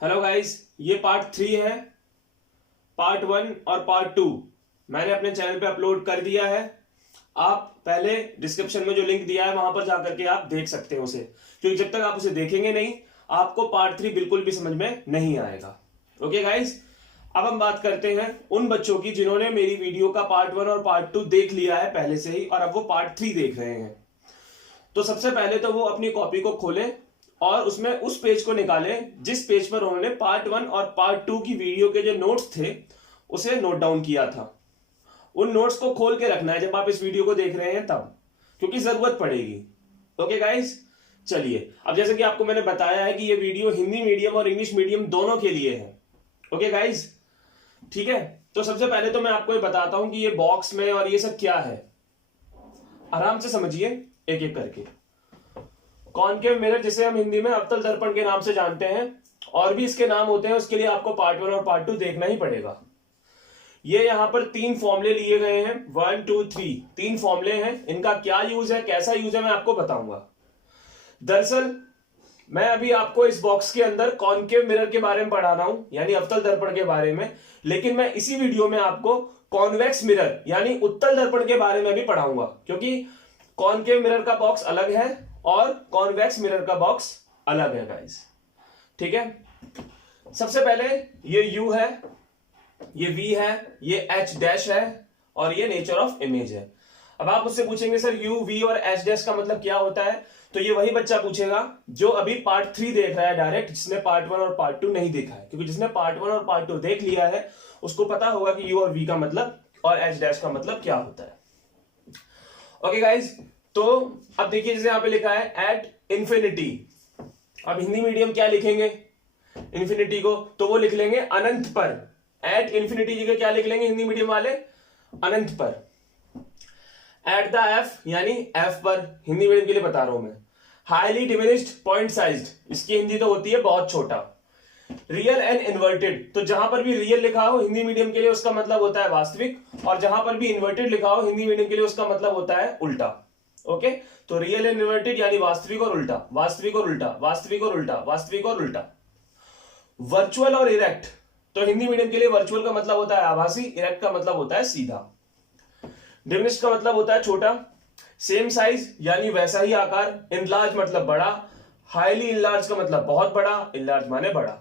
Hello guys, ये part 3 है। Part 1 और पार्ट 2 मैंने अपने चैनल पे अपलोड कर दिया है। आप पहले डिस्क्रिप्शन में जो लिंक दिया है वहां पर जाकर के आप देख सकते हैं उसे, क्योंकि जब तक आप उसे देखेंगे नहीं आपको पार्ट 3 बिल्कुल भी समझ में नहीं आएगा। ओके गाइस, अब हम बात करते हैं उन बच्चों की जिन्होंने मेरी वीडियो का पार्ट 1 और पार्ट 2 देख लिया है पहले से ही और अब वो पार्ट 3 देख रहे हैं। तो सबसे पहले तो वो अपनी कॉपी को खोलें और उसमें उस पेज को निकालें जिस पेज पर उन्होंने पार्ट 1 और पार्ट 2 की वीडियो के जो नोट्स थे उसे नोट डाउन किया था। उन नोट्स को खोल के रखना है जब आप इस वीडियो को देख रहे हैं तब, क्योंकि जरूरत पड़ेगी। ओके गाइस, चलिए अब जैसे कि आपको मैंने बताया है कि ये वीडियो हिंदी मीडियम और इंग्लिश मीडियम दोनों के लिए है। ओके गाइस, ठीक है। तो सबसे पहले तो मैं आपको ये बताता हूं कि ये बॉक्स में और ये सब क्या है। आराम से समझिए एक एक करके। कॉनकेव मिरर, जिसे हम हिंदी में अवतल दर्पण के नाम से जानते हैं, और भी इसके नाम होते हैं, उसके लिए आपको पार्ट 1 और पार्ट 2 देखना ही पड़ेगा। ये यहां पर 3 फॉर्मूले लिए गए हैं, 1 2 3 3 फॉर्मूले हैं। इनका क्या यूज है, कैसा यूज है, मैं आपको बताऊंगा। दरअसल मैं अभी आपको इस बॉक्स के अंदर कॉनकेव मिरर के बारे में पढ़ा रहा हूं, यानी अवतल दर्पण के बारे में, लेकिन मैं इसी वीडियो में आपको कॉन्वेक्स मिरर यानी उत्तल दर्पण के बारे में भी पढ़ाऊंगा, क्योंकि कॉनकेव मिरर का बॉक्स अलग है और कॉन्वेक्स मिरर का बॉक्स अलग है गाइस। ठीक है, सबसे पहले ये U है, ये V है, ये H डैश है और ये नेचर ऑफ इमेज है। अब आप मुझसे पूछेंगे सर U, V और H डैश का मतलब क्या होता है, तो ये वही बच्चा पूछेगा जो अभी पार्ट 3 देख रहा है डायरेक्ट, जिसने पार्ट 1 और पार्ट 2 नहीं देखा है। क्योंकि जिसने पार्ट 1 और पार्ट 2 देख लिया है उसको पता होगा कि U और V का मतलब और H डैश का मतलब क्या होता है। ओके गाइज, तो अब देखिए जैसे यहां पे लिखा है एट इंफिनिटी। अब हिंदी मीडियम क्या लिखेंगे इंफिनिटी को, तो वो लिख लेंगे अनंत पर। एट इंफिनिटी जगह क्या लिख लेंगे हिंदी मीडियम वाले, अनंत पर। एट द एफ यानी एफ पर, हिंदी मीडियम के लिए बता रहा हूं मैं। हाईली डिमिनिश्ड पॉइंट साइज्ड, इसकी हिंदी तो होती है बहुत छोटा। रियल एंड इन्वर्टेड, तो जहां पर भी रियल लिखा हो हिंदी मीडियम के लिए उसका मतलब होता है वास्तविक, और जहां पर भी इन्वर्टेड लिखा हो हिंदी मीडियम के लिए उसका मतलब होता है उल्टा। ओके, तो रियल एंड इन्वर्टेड यानी वास्तविक और उल्टा, वास्तविक और उल्टा, वास्तविक और उल्टा, वास्तविक और उल्टा। वर्चुअल और इरेक्ट, तो हिंदी मीडियम के लिए वर्चुअल का मतलब होता है आभासी, इरेक्ट का मतलब होता है सीधा। डिमिनिश्ड का मतलब होता है छोटा। सेम साइज यानी वैसा ही आकार। इनलार्ज मतलब बड़ा। हाईली इनलार्ज का मतलब बहुत बड़ा, इनलार्ज माने बड़ा।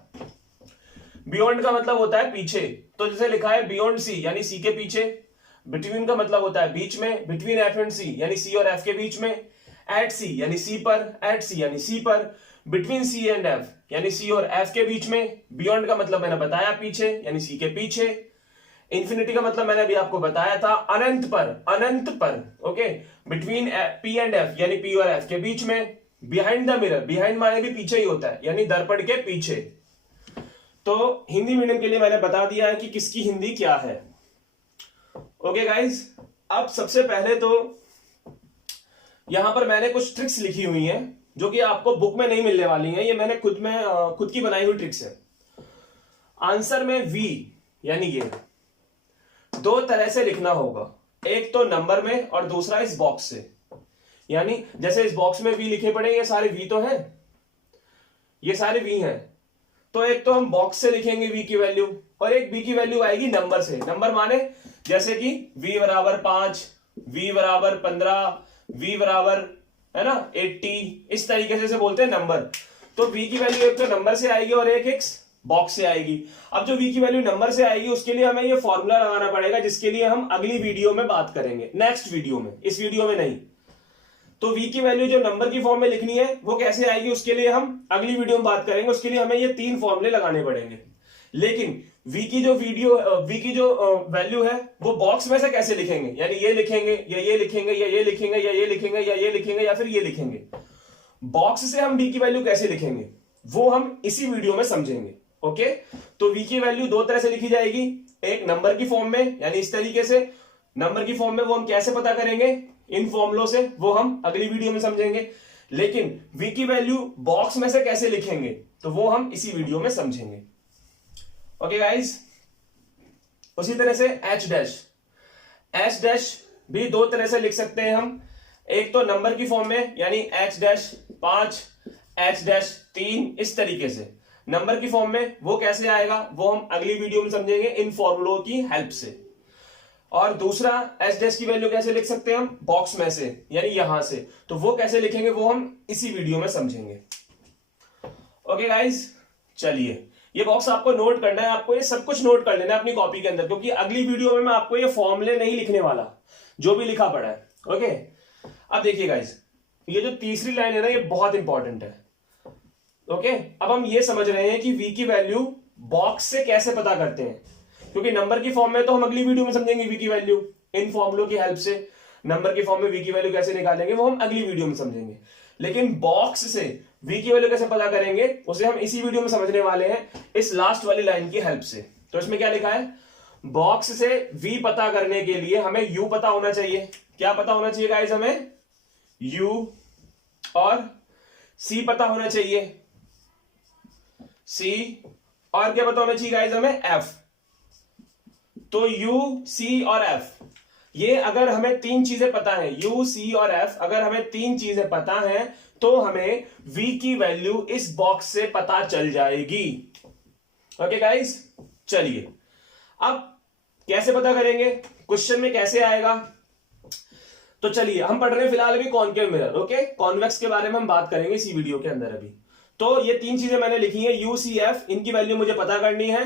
बियॉन्ड का मतलब होता है पीछे, तो जैसे लिखा है बियॉन्ड सी यानी सी के पीछे। बिटवीन का मतलब होता है बीच में, बिटवीन एफ एंड सी यानी सी और एफ के बीच में। एट सी यानी सी पर, एट सी यानी सी पर। बिटवीन सी एंड एफ यानी सी और एफ के बीच में। बियॉन्ड का मतलब मैंने बताया पीछे यानी सी के पीछे। इंफिनिटी का मतलब मैंने अभी आपको बताया था अनंत पर, अनंत पर। Okay, between P and F यानी पी और एफ के बीच में। बिहाइंड द मिरर, बिहाइंड माने भी पीछे ही होता है यानी दर्पण के पीछे। तो हिंदी मीडियम के लिए मैंने बता दिया है कि किसकी हिंदी क्या है। ओके गाइज, अब सबसे पहले तो यहां पर मैंने कुछ ट्रिक्स लिखी हुई हैं जो कि आपको बुक में नहीं मिलने वाली हैं, ये मैंने खुद की बनाई हुई ट्रिक्स है। आंसर में V यानी ये 2 तरह से लिखना होगा, एक तो नंबर में और दूसरा इस बॉक्स से। यानी जैसे इस बॉक्स में V लिखे पड़े, ये सारे V तो हैं, ये सारे V हैं, तो एक तो हम बॉक्स से लिखेंगे V की वैल्यू और एक V की वैल्यू आएगी नंबर से। नंबर माने जैसे कि V बराबर 5, V बराबर 15, V बराबर है ना 80, इस तरीके से बोलते हैं नंबर। तो V की वैल्यू एक तो नंबर से आएगी और एक बॉक्स से आएगी। अब जो V की वैल्यू नंबर से आएगी उसके लिए हमें ये फॉर्मूला लगाना पड़ेगा, जिसके लिए हम अगली वीडियो में बात करेंगे, नेक्स्ट वीडियो में, इस वीडियो में नहीं। तो V की वैल्यू जो नंबर की फॉर्म में लिखनी है वो कैसे आएगी उसके लिए हम अगली वीडियो में बात करेंगे। उसके लिए हमें ये 3 फॉर्मूले लगाने पड़ेंगे। लेकिन V की जो वैल्यू है वो बॉक्स में से कैसे लिखेंगे, यानी ये लिखेंगे या ये लिखेंगे या ये लिखेंगे या ये लिखेंगे या ये लिखेंगे या फिर ये लिखेंगे। बॉक्स से हम V की वैल्यू कैसे लिखेंगे वो हम इसी वीडियो में समझेंगे। ओके, तो V की वैल्यू 2 तरह से लिखी जाएगी, एक नंबर की फॉर्म में यानी इस तरीके से। नंबर की फॉर्म में वो हम कैसे पता करेंगे इन फॉर्मुलों से, वो हम अगली वीडियो में समझेंगे। लेकिन V की वैल्यू बॉक्स में से कैसे लिखेंगे तो वो हम इसी वीडियो में समझेंगे। ओके गाइस, उसी तरह से H डैश, H डैश भी 2 तरह से लिख सकते हैं हम, एक तो नंबर की फॉर्म में यानी H डैश 5, H डैश 3, इस तरीके से। नंबर की फॉर्म में वो कैसे आएगा वो हम अगली वीडियो में समझेंगे इन फॉर्मूलों की हेल्प से। और दूसरा एच डैश की वैल्यू कैसे लिख सकते हैं हम, बॉक्स में से यानी यहां से, तो वो कैसे लिखेंगे वो हम इसी वीडियो में समझेंगे। ओके गाइस, चलिए ये बॉक्स आपको नोट करना है, आपको ये सब कुछ नोट कर लेना है अपनी कॉपी के अंदर, क्योंकि अगली वीडियो में मैं आपको ये फॉर्मूले नहीं लिखने वाला जो भी लिखा पड़ा है। ओके, अब देखिए गाइस, ये जो तीसरी लाइन है ना ये बहुत इंपॉर्टेंट है। ओके, अब हम ये समझ रहे हैं कि v की वैल्यू बॉक्स से कैसे पता करते हैं, क्योंकि नंबर की फॉर्म में तो हम अगली वीडियो में समझेंगे v की वैल्यू इन फॉर्मूलों की हेल्प से। नंबर की फॉर्म में v की वैल्यू कैसे निकालेंगे वो हम अगली वीडियो में समझेंगे, लेकिन बॉक्स से v की वैल्यू कैसे पता करेंगे उसे हम इसी वीडियो में समझने वाले हैं इस लास्ट वाली लाइन की हेल्प से। तो इसमें क्या लिखा है, बॉक्स से v पता करने के लिए हमें u पता होना चाहिए। क्या पता होना चाहिए गाइस, हमें u और c पता होना चाहिए, c और क्या पता होना चाहिए गाइस, हमें f। तो u, c और f, ये अगर हमें तीन चीजें पता है, u, c और f, अगर हमें तीन चीजें पता है तो हमें v की वैल्यू इस बॉक्स से पता चल जाएगी। ओके गाइस, चलिए अब कैसे पता करेंगे, क्वेश्चन में कैसे आएगा, तो चलिए हम पढ़ रहे हैं फिलहाल अभी कॉनकेव मिरर। ओके, कॉन्वेक्स के बारे में हम बात करेंगे इसी वीडियो के अंदर अभी। तो ये तीन चीजें मैंने लिखी है, u, c, f, इनकी वैल्यू मुझे पता करनी है।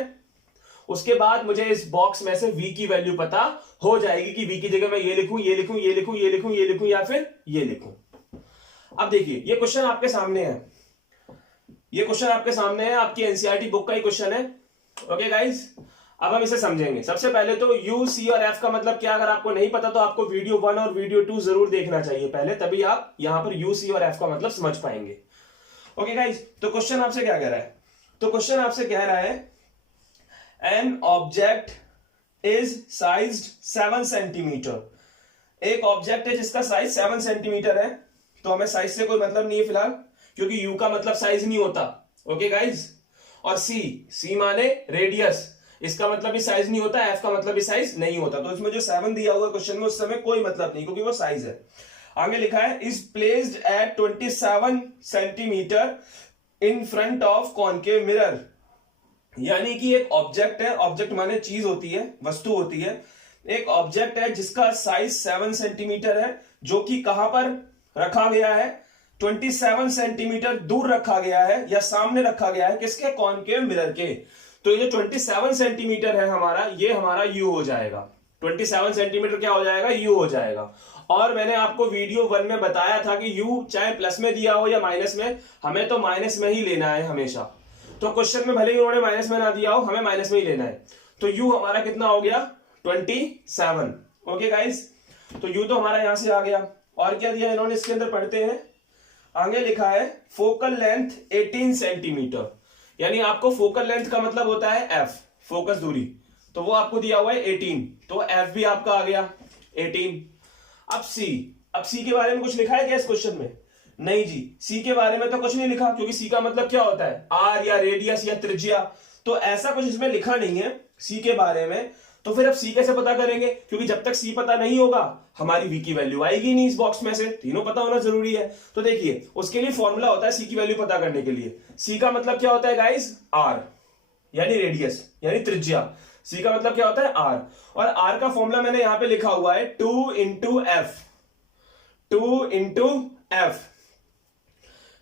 उसके बाद मुझे इस बॉक्स में से v की वैल्यू पता हो जाएगी कि v की जगह मैं ये लिखूं, ये लिखूं, ये लिखूं, ये लिखूं, ये लिखूं या फिर ये लिखूं। अब देखिए ये क्वेश्चन आपके सामने है, ये क्वेश्चन आपके सामने है, आपकी एनसीईआरटी बुक का ही क्वेश्चन है। ओके गाइस, अब हम इसे समझेंगे। सबसे पहले तो u, c और f का मतलब क्या, अगर आपको नहीं पता तो आपको वीडियो 1 और वीडियो 2 जरूर देखना चाहिए पहले, तभी आप यहां पर u, c और f का मतलब समझ पाएंगे। ओके गाइस, तो क्वेश्चन आपसे क्या कह रहा है, तो क्वेश्चन आपसे कह रहा है an object is sized 7 centimetre. एक ऑब्जेक्ट है जिसका साइज 7 सेंटीमीटर है, तो हमें साइज से कोई मतलब नहीं है फिलहाल, क्योंकि u का मतलब साइज नहीं होता। ओके गाइस, और c माने रेडियस, इसका मतलब भी साइज नहीं होता, f का मतलब भी साइज नहीं होता। तो इसमें जो 7 दिया हुआ क्वेश्चन में उस समय कोई मतलब नहीं, क्योंकि वो साइज है। आगे लिखा है is placed at 27 centimetre in front of concave mirror, यानी कि एक ऑब्जेक्ट है, ऑब्जेक्ट माने चीज होती है, वस्तु होती है, एक ऑब्जेक्ट है जिसका साइज 7 सेंटीमीटर है, जो कि कहां पर रखा गया है, 27 सेंटीमीटर दूर रखा गया है या सामने रखा गया है, किसके, कॉनकेव मिरर के। तो ये जो 27 सेंटीमीटर है हमारा, ये हमारा u हो जाएगा। 27 सेंटीमीटर क्या हो जाएगा, u हो जाएगा। और मैंने आपको वीडियो 1 में बताया था कि u चाहे प्लस में दिया हो या माइनस में, हमें तो माइनस में ही लेना है हमेशा। तो क्वेश्चन में भले ही उन्होंने माइनस में ना दिया हो, हमें माइनस में ही लेना है। तो u हमारा कितना हो गया, 27। ओके गाइस, तो u तो हमारा यहां से आ गया। और क्या दिया इन्होंने इसके अंदर, पढ़ते हैं। आगे लिखा है फोकल लेंथ 18 सेंटीमीटर, यानी आपको फोकल लेंथ का मतलब होता है f, फोकस दूरी, तो वो आपको दिया हुआ है 18, तो f भी आपका आ गया 18। अब c के बारे में कुछ लिखा है क्या इस क्वेश्चन में, नहीं जी, c के बारे में तो कुछ नहीं लिखा, क्योंकि c का मतलब क्या होता है, r या रेडियस या त्रिज्या, तो ऐसा कुछ इसमें लिखा नहीं है c के बारे में। तो फिर अब c कैसे पता करेंगे, क्योंकि जब तक c पता नहीं होगा हमारी v की वैल्यू आएगी नहीं इस बॉक्स में से, तीनों पता होना जरूरी है। तो देखिए उसके लिए फॉर्मूला होता है c की वैल्यू पता करने के लिए। c का मतलब क्या होता है गाइस, r यानी रेडियस यानी त्रिज्या, c का मतलब क्या होता है r, और r का फॉर्मूला मैंने यहां पे लिखा हुआ है 2 इंटू एफ, 2 इंटू एफ,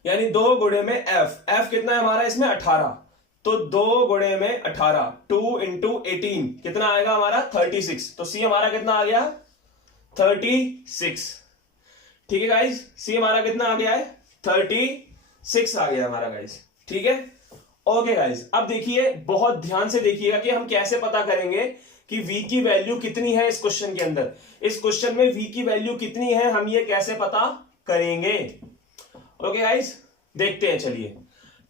यानी 2 गुणे में f कितना है हमारा इसमें 18, तो 2 गुणे में 18, 2 इंटू 18 कितना आएगा हमारा 36, तो c हमारा कितना आ गया 36। ठीक है गाइस, c हमारा कितना आ गया है 36 आ गया हमारा गाइस। ठीक है, ओके गाइस, अब देखिए बहुत ध्यान से देखिएगा कि हम कैसे पता करेंगे कि v की वैल्यू कितनी है इस क्वेश्चन के अंदर। इस क्वेश्चन में v की वैल्यू कितनी है हम ये कैसे पता करेंगे। ओके गाइस, देखते हैं चलिए।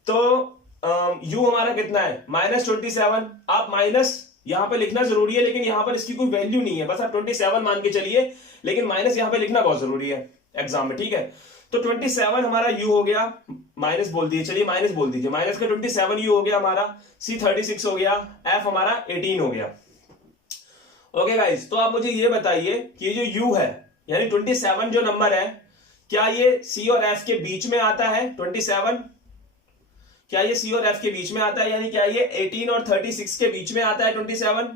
तो u हमारा कितना है -27, आप माइनस यहां पे लिखना जरूरी है, लेकिन यहां पर इसकी कोई वैल्यू नहीं है, बस आप 27 मान के चलिए, लेकिन माइनस यहां पे लिखना बहुत जरूरी है एग्जाम में। ठीक है, तो 27 हमारा u हो गया, माइनस बोल दिए, चलिए माइनस बोल दीजिए, माइनस का 27 u हो गया हमारा, c 36 हो गया, f हमारा 18 हो गया। ओके गाइस, तो आप मुझे ये बताइए कि ये जो u है यानी 27 जो नंबर है, क्या ये c और f के बीच में आता है 27, क्या ये सी और एफ के बीच में आता है, यानी क्या ये 18 और 36 के बीच में आता है 27,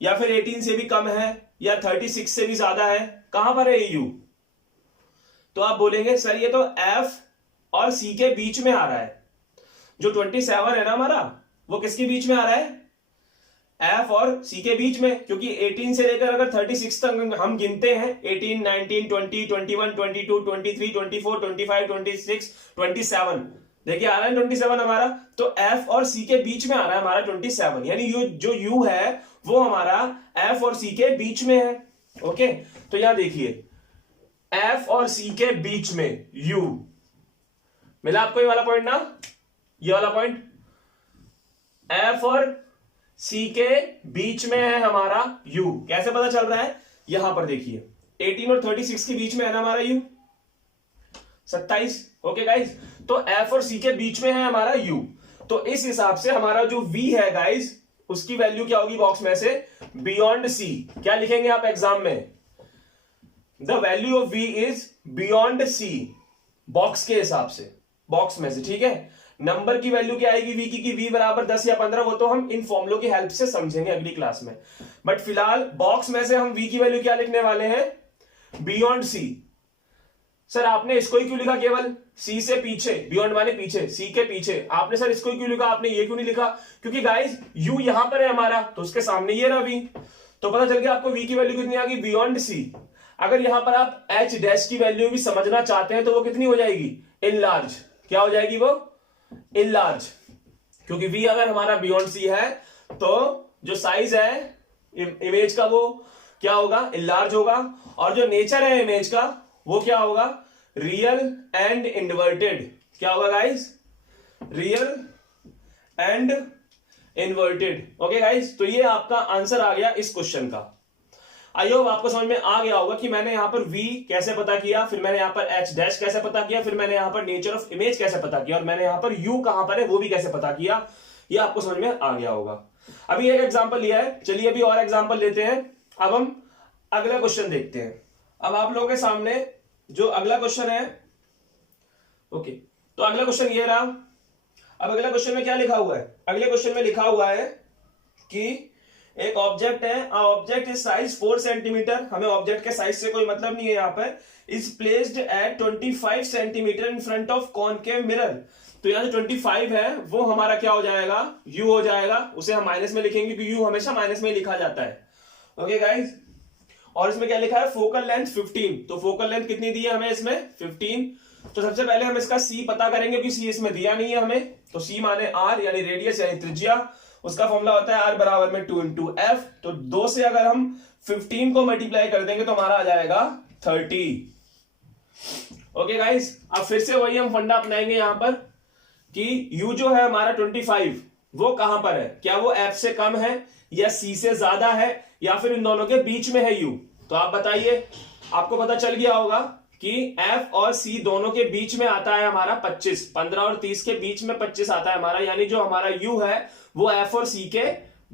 या फिर 18 से भी कम है, या 36 से भी ज्यादा है, कहां पर है ये यू? तो आप बोलेंगे सर ये तो एफ और सी के बीच में आ रहा है। जो 27 है ना हमारा, वो किसके बीच में आ रहा है? एफ और सी के बीच में, क्योंकि 18 से लेकर अगर 36 तक हम गिनते हैं, 18, 19, 20, 21, 22, 23, 24, 25, 26, 27, देखिए आ रहा है 27 हमारा। तो एफ और सी के बीच में आ रहा है हमारा 27, यानी जो यू है वो हमारा एफ और सी के बीच में है। ओके, तो यहां देखिए एफ और सी के बीच में यू मिला आपको, ये वाला पॉइंट ना, ये वाला पॉइंट एफ और सी के बीच में है हमारा यू। कैसे पता चल रहा है? यहां पर देखिए 18 और 36 के बीच में है ना हमारा यू, 27। ओके गाइज, तो एफ और सी के बीच में है हमारा यू। तो इस हिसाब से हमारा जो v है गाइज, उसकी वैल्यू क्या होगी बॉक्स में से? Beyond C. क्या लिखेंगे आप एग्जाम में? The value of v is beyond C, box के हिसाब से, बॉक्स में से, ठीक है। नंबर की वैल्यू क्या आएगी v की v बराबर 10 या 15, वो तो हम इन फॉर्मुलों की हेल्प से समझेंगे अगली क्लास में। बट फिलहाल बॉक्स में से हम v की वैल्यू क्या लिखने वाले हैं? बियॉन्ड सी। सर आपने इसको ही क्यों लिखा केवल? सी से पीछे, बियॉन्ड माने पीछे, सी के पीछे। आपने सर इसको ही क्यों लिखा, आपने ये क्यों नहीं लिखा? क्योंकि गाइज यू यहां पर है हमारा, तो उसके सामने ये रहा v, तो पता चल गया आपको v की वैल्यू कितनी आ गई? Beyond C. अगर यहां पर आप h डैश की वैल्यू भी समझना चाहते हैं तो वो कितनी हो जाएगी? In large. क्या हो जाएगी वो? In large. क्योंकि v अगर हमारा बियॉन्ड सी है तो जो साइज है इमेज का वो क्या होगा? इन लार्ज होगा। और जो नेचर है इमेज का वो क्या होगा? Real and inverted. क्या होगा guys? Real and inverted. Okay guys, तो ये आपका आंसर आ गया इस क्वेश्चन का। आई होप आपको समझ में आ गया होगा कि मैंने यहां पर v कैसे पता किया, फिर मैंने यहां पर h डैश कैसे पता किया, फिर मैंने यहां पर नेचर ऑफ इमेज कैसे पता किया, और मैंने यहां पर u कहां पर है वो भी कैसे पता किया। ये आपको समझ में आ गया होगा। अभी एक एग्जांपल लिया है, चलिए अभी और एग्जांपल लेते हैं। अब हम अगला क्वेश्चन देखते हैं। अब आप लोगों के सामने जो अगला क्वेश्चन है, ओके, तो अगला क्वेश्चन ये रहा। अब अगला क्वेश्चन में क्या लिखा हुआ है? अगले क्वेश्चन में लिखा हुआ है कि एक ऑब्जेक्ट है, ऑब्जेक्ट इज साइज 4 सेंटीमीटर, हमें ऑब्जेक्ट के साइज से कोई मतलब नहीं है यहाँ पर, is placed at 25 centimetre in front of concave mirror. तो यहाँ जो 25 है वो हमारा क्या हो जाएगा? u हो जाएगा। उसे हम माइनस में लिखेंगे क्योंकि u हमेशा माइनस में लिखा जाता है। ओके गाइज, और इसमें क्या लिखा है? Focal length 15। तो फोकल लेंथ कितनी दी है हमें इसमें? 15। तो सबसे पहले हम इसका c पता करेंगे क्योंकि c इसमें दिया नहीं है हमें। तो c माने r यानी रेडियस यानी त्रिज्या, उसका फॉर्मूला होता है r बराबर में 2 into f। तो 2 से अगर हम 15 को मल्टीप्लाई कर देंगे तो हमारा आ जाएगा 30। ओके गाइस, अब फिर से वही हम फंडा अपनाएंगे यहां पर कि u जो है हमारा 25 वो कहां पर है? क्या वो f से कम है या c से ज्यादा है या फिर इन दोनों के बीच में है u? तो आप बताइए, आपको पता चल गया होगा कि f और c दोनों के बीच में आता है हमारा 25। 15 और 30 के बीच में 25 आता है हमारा, यानी जो हमारा u है वो f और c के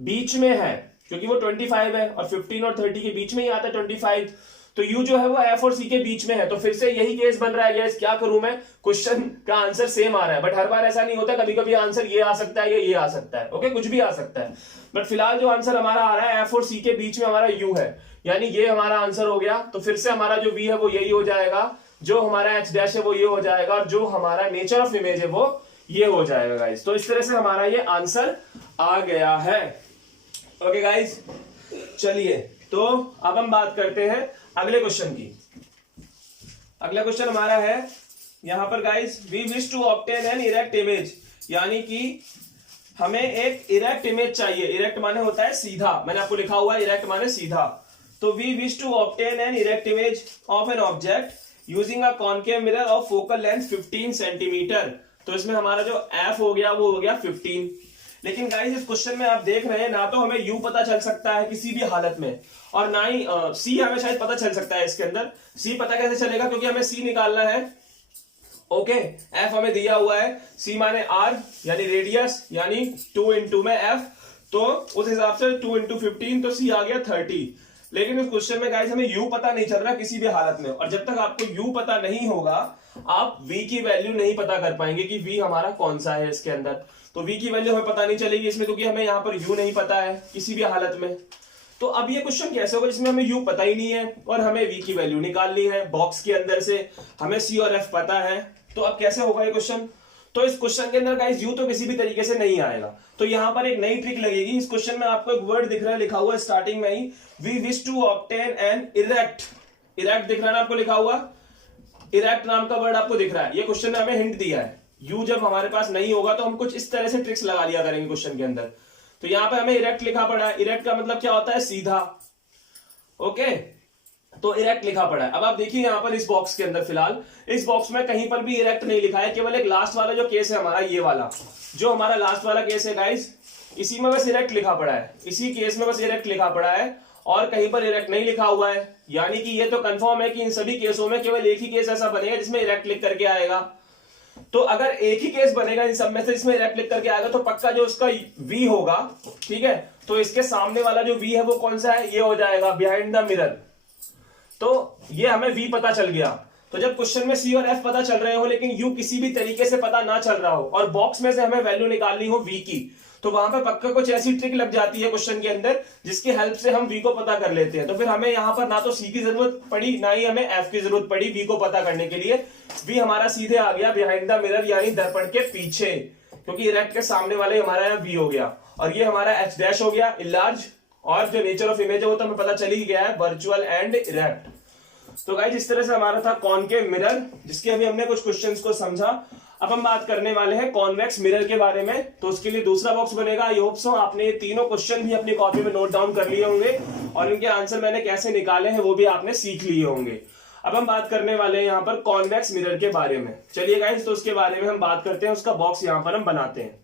बीच में है, क्योंकि वो 25 है और 15 और 30 के बीच में ही आता है 25। तो u जो है वो f और c के बीच में है। तो फिर से यही केस बन रहा है गाइस, क्या करूं मैं? क्वेश्चन का आंसर सेम आ रहा है, बट हर बार ऐसा नहीं होता, कभी कभी आंसर ये आ सकता है या ये आ सकता है। ओके, कुछ भी आ सकता है, बट फिलहाल जो आंसर हमारा आ रहा है f और c के बीच में हमारा u है, यानी ये हमारा आंसर हो गया। तो फिर से हमारा जो v है वो यही हो जाएगा, जो हमारा h डैश है वो ये हो जाएगा, और जो हमारा नेचर ऑफ इमेज है वो ये हो जाएगा गाइस। तो इस तरह से हमारा ये आंसर आ गया है। ओके गाइस, चलिए तो अब हम बात करते हैं अगले क्वेश्चन की। अगला क्वेश्चन हमारा है यहां पर guys, we wish to obtain an erect image, यानी कि हमें एक इरेक्ट इमेज चाहिए। इरेक्ट माने होता है सीधा, मैंने आपको लिखा हुआ है इरेक्ट माने सीधा। तो we wish to obtain an erect image of an object using a concave mirror of focal length 15 centimetre. तो इसमें हमारा जो f हो गया वो हो गया 15। लेकिन गाइस इस क्वेश्चन में आप देख रहे हैं, ना तो हमें u पता चल सकता है किसी भी हालत में, और ना ही c हमें शायद पता चल सकता है इसके अंदर। c पता कैसे चलेगा? क्योंकि हमें c निकालना है। ओके, f हमें दिया हुआ है, c माने r यानी रेडियस, यानी 2 into में f, तो उस हिसाब से 2 into 15, तो c आ गया 30। लेकिन इस क्वेश्चन में गाइस हमें u पता नहीं चल रहा किसी भी हालत में, और जब तक आपको u पता नहीं होगा आप v की वैल्यू नहीं पता कर पाएंगे कि v हमारा कौन सा है इसके अंदर। तो v की वैल्यू हमें पता नहीं चलेगी इसमें, क्योंकि हमें यहाँ पर u नहीं पता है किसी भी हालत में। तो अब ये क्वेश्चन कैसे होगा जिसमें हमें u पता ही नहीं है और हमें v की वैल्यू निकालनी है बॉक्स के अंदर से, हमें c और f पता है। तो अब कैसे होगा ये क्वेश्चन? तो इस क्वेश्चन के अंदर गाइस u तो किसी भी तरीके से नहीं आएगा, तो यहां पर एक नई ट्रिक लगेगी। इस क्वेश्चन में आपको एक वर्ड दिख रहा है लिखा हुआ है स्टार्टिंग में ही, we wish to obtain an erect. Erect दिख रहा है ना आपको लिखा हुआ, इरेक्ट नाम का वर्ड आपको दिख रहा है। ये क्वेश्चन ने हमें हिंट दिया है, u जब हमारे पास नहीं होगा तो हम कुछ इस तरह से ट्रिक्स लगा लिया करेंगे क्वेश्चन के अंदर। तो यहाँ पे हमें इरेक्ट लिखा पड़ा है, इरेक्ट का मतलब क्या होता है? सीधा। ओके, तो इरेक्ट लिखा पड़ा है। अब आप देखिए यहाँ पर इस बॉक्स के अंदर, फिलहाल इस बॉक्स में कहीं पर भी इरेक्ट नहीं लिखा है, केवल एक लास्ट वाला जो केस है हमारा, ये वाला जो हमारा लास्ट वाला केस है गाइस, इसी में बस इरेक्ट लिखा पड़ा है, इसी केस में बस इरेक्ट लिखा पड़ा है और कहीं पर इरेक्ट नहीं लिखा हुआ है। यानी कि ये तो कंफर्म है कि इन सभी केसों में केवल एक ही केस ऐसा बनेगा जिसमें इरेक्ट लिख करके आएगा। तो अगर एक ही केस बनेगा इन सब में से जिसमें इरेक्ट लिख करके आएगा, तो पक्का जो उसका v होगा, ठीक है, तो इसके सामने वाला जो v है वो कौन सा है? ये हो जाएगा बिहाइंड द मिरर। तो ये हमें v पता चल गया। तो जब क्वेश्चन में c और f पता चल रहे हो लेकिन u किसी भी तरीके से पता ना चल रहा हो और बॉक्स में से हमें वैल्यू निकालनी हो v की, तो वहां पे पक्का कुछ ऐसी ट्रिक लग जाती है क्वेश्चन के अंदर जिसकी हेल्प से हम v को पता कर लेते हैं। तो फिर हमें यहाँ पर ना तो c की जरूरत पड़ी ना ही हमें f की जरूरत पड़ी v को पता करने के लिए। v हमारा सीधे आ गया बिहाइंड द मिरर, यानी दर्पण के पीछे, क्योंकि इरेक्ट के सामने वाले हमारा यहाँ v हो गया और ये हमारा h डैश हो गया इलार्ज, और जो नेचर ऑफ इमेज है वो तो हमें पता चल ही गया है, वर्चुअल एंड इरेक्ट। तो गाइस इस तरह से हमारा था कॉनकेव मिरर, जिसके अभी हमने कुछ क्वेश्चंस को समझा। अब हम बात करने वाले हैं कॉन्वेक्स मिरर के बारे में। तो उसके लिए दूसरा बॉक्स बनेगा। आई होप सो आपने ये तीनों क्वेश्चन भी अपनी कॉपी में नोट डाउन कर लिए होंगे और इनके आंसर मैंने कैसे निकाले हैं वो भी आपने सीख लिए होंगे। अब हम बात करने वाले हैं यहाँ पर कॉन्वेक्स मिरर के बारे में। चलिए गाइस, तो उसके बारे में हम बात करते हैं, उसका बॉक्स यहाँ पर हम बनाते हैं।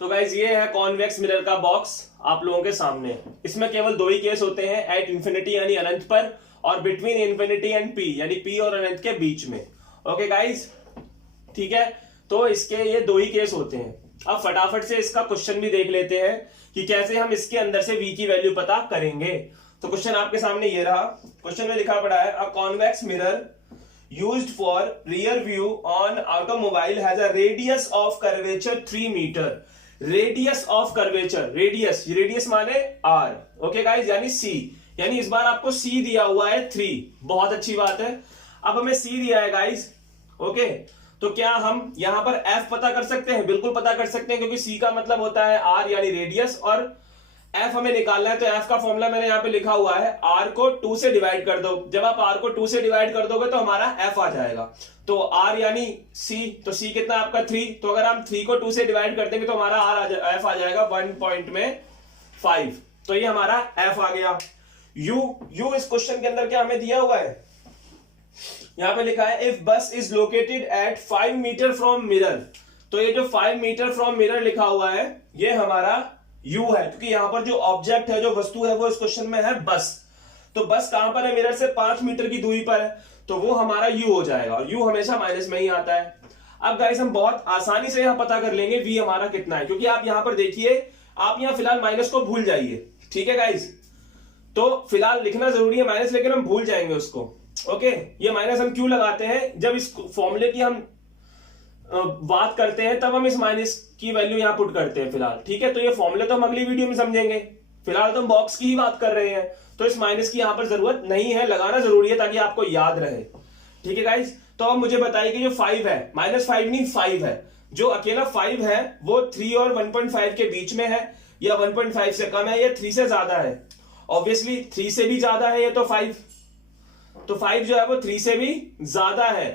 तो गाइस ये है कॉन्वेक्स मिरर का बॉक्स आप लोगों के सामने। इसमें केवल दो ही केस होते हैं, एट इंफिनिटी यानी अनंत पर, और बिटवीन इंफिनिटी एंड p यानी p और अनंत के बीच में। ओके गाइस, ठीक है, तो इसके ये दो ही केस होते हैं। अब फटाफट से इसका क्वेश्चन भी देख लेते हैं कि कैसे हम इसके अंदर से v की वैल्यू पता करेंगे। तो क्वेश्चन आपके सामने ये रहा। क्वेश्चन में लिखा पड़ा है, a convex mirror used for rear view on automobile has a radius of curvature 3 meter. Radius of curvature, radius माने r, ओके गाइस, यानी c, यानी इस बार आपको c दिया हुआ है 3, बहुत अच्छी बात है। अब हमें c दिया है गाइस, ओके, तो क्या हम यहां पर f पता कर सकते हैं? बिल्कुल पता कर सकते हैं, क्योंकि c का मतलब होता है r यानी रेडियस, और f हमें निकालना है। तो f का फॉर्मूला मैंने यहाँ पे लिखा हुआ है, r को 2 से डिवाइड कर दो। जब आप r को 2 से डिवाइड कर दोगे तो हमारा f आ जाएगा। तो r यानी c, तो c कितना आपका 3, तो अगर हम 3 को 2 से डिवाइड कर देंगे तो हमारा f आ जाएगा 1.5। तो ये हमारा f आ गया। u इस क्वेश्चन के अंदर क्या हमें दिया हुआ है? यहाँ पे लिखा है, if bus is located at 5 metre from mirror. तो ये जो 5 मीटर फ्रॉम मिरर लिखा हुआ है ये हमारा u है, क्योंकि यहाँ पर जो ऑब्जेक्ट है, जो वस्तु है, वो इस क्वेश्चन में है बस। तो बस कहां पर है? मिरर से 5 मीटर की दूरी पर है, तो वो हमारा u हो जाएगा, और u हमेशा माइनस में ही आता है। अब गाइस हम बहुत आसानी से यहां पता कर लेंगे v हमारा कितना है, क्योंकि आप यहां पर देखिए, आप यहां फिलहाल माइनस को भूल जाइए, ठीक है गाइस। तो फिलहाल लिखना जरूरी है माइनस, लेकिन हम भूल जाएंगे उसको। ओके, ये माइनस हम क्यों लगाते हैं? जब इस फॉर्मूले की हम बात करते हैं तब हम इस माइनस की वैल्यू यहां पुट करते हैं फिलहाल, ठीक है। तो ये फॉर्मूले तो हम अगली वीडियो में समझेंगे, फिलहाल तो हम बॉक्स की ही बात कर रहे हैं, तो इस माइनस की यहां पर जरूरत नहीं है, लगाना जरूरी है ताकि आपको याद रहे, ठीक है गाइस। तो अब मुझे बताइए कि जो 5 है, -5 नहीं 5 है, जो अकेला 5 है वो 3 और 1.5 के बीच में है, या 1.5 से कम है, या 3 से ज्यादा है? ऑब्वियसली 3 से भी ज्यादा है ये तो 5, तो 5 जो है वो 3 से भी ज्यादा है।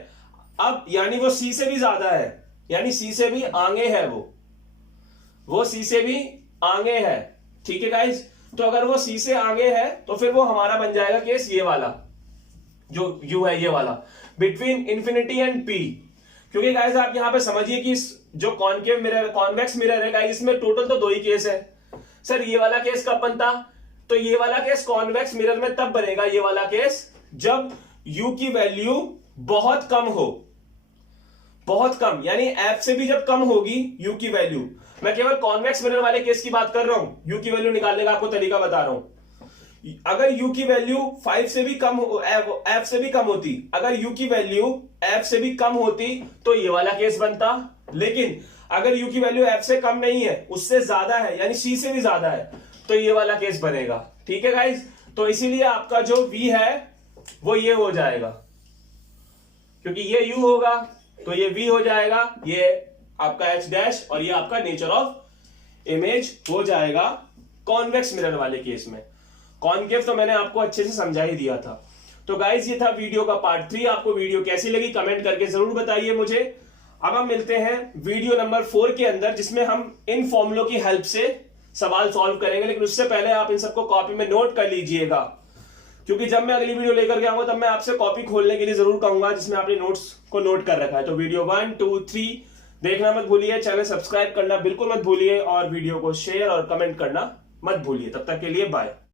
अब यानी वो c से भी ज्यादा है, यानी c से भी आगे है, वो c से भी आगे है, ठीक है गाइस। तो अगर वो c से आगे है तो फिर वो हमारा बन जाएगा केस ये वाला, जो u है ये वाला, बिटवीन इंफिनिटी एंड p। क्योंकि गाइस आप यहां पे समझिए कि जो कॉनकेव मिरर, कॉन्वेक्स मिरर है गाइस, इसमें टोटल तो दो ही केस है। सर ये वाला केस कब बनता? तो ये वाला केस कॉन्वेक्स मिरर में तब बनेगा, ये वाला केस, जब u की वैल्यू बहुत कम हो, बहुत कम, यानी f से भी जब कम होगी u की वैल्यू। मैं केवल कॉन्वेक्स मिरर वाले केस की बात कर रहा हूं, u की वैल्यू निकालने का आपको तरीका बता रहा हूं। अगर u की वैल्यू 5 से भी कम f से भी कम होती, अगर u की वैल्यू f से भी कम होती तो ये वाला केस बनता। लेकिन अगर u की वैल्यू f से कम नहीं है, उससे ज्यादा है, यानी c से भी ज्यादा है, तो ये वाला केस बनेगा। ठीक है गाइज, तो इसीलिए आपका जो v है वो ये हो जाएगा, क्योंकि ये u होगा तो ये v हो जाएगा, ये आपका h डैश और ये आपका नेचर ऑफ इमेज हो जाएगा कॉन्वेक्स मिरर वाले केस में। कॉनकेव तो मैंने आपको अच्छे से समझा ही दिया था। तो गाइस ये था वीडियो का पार्ट 3। आपको वीडियो कैसी लगी कमेंट करके जरूर बताइए मुझे। अब हम मिलते हैं वीडियो नंबर 4 के अंदर, जिसमें हम इन फॉर्मूलों की हेल्प से सवाल सॉल्व करेंगे। लेकिन उससे पहले आप इन सबको कॉपी में नोट कर लीजिएगा, क्योंकि जब मैं अगली वीडियो लेकर के आऊंगा तब मैं आपसे कॉपी खोलने के लिए जरूर कहूंगा जिसमें आपने नोट्स को नोट कर रखा है। तो वीडियो 1, 2, 3 देखना मत भूलिए, चैनल सब्सक्राइब करना बिल्कुल मत भूलिए और वीडियो को शेयर और कमेंट करना मत भूलिए। तब तक के लिए बाय।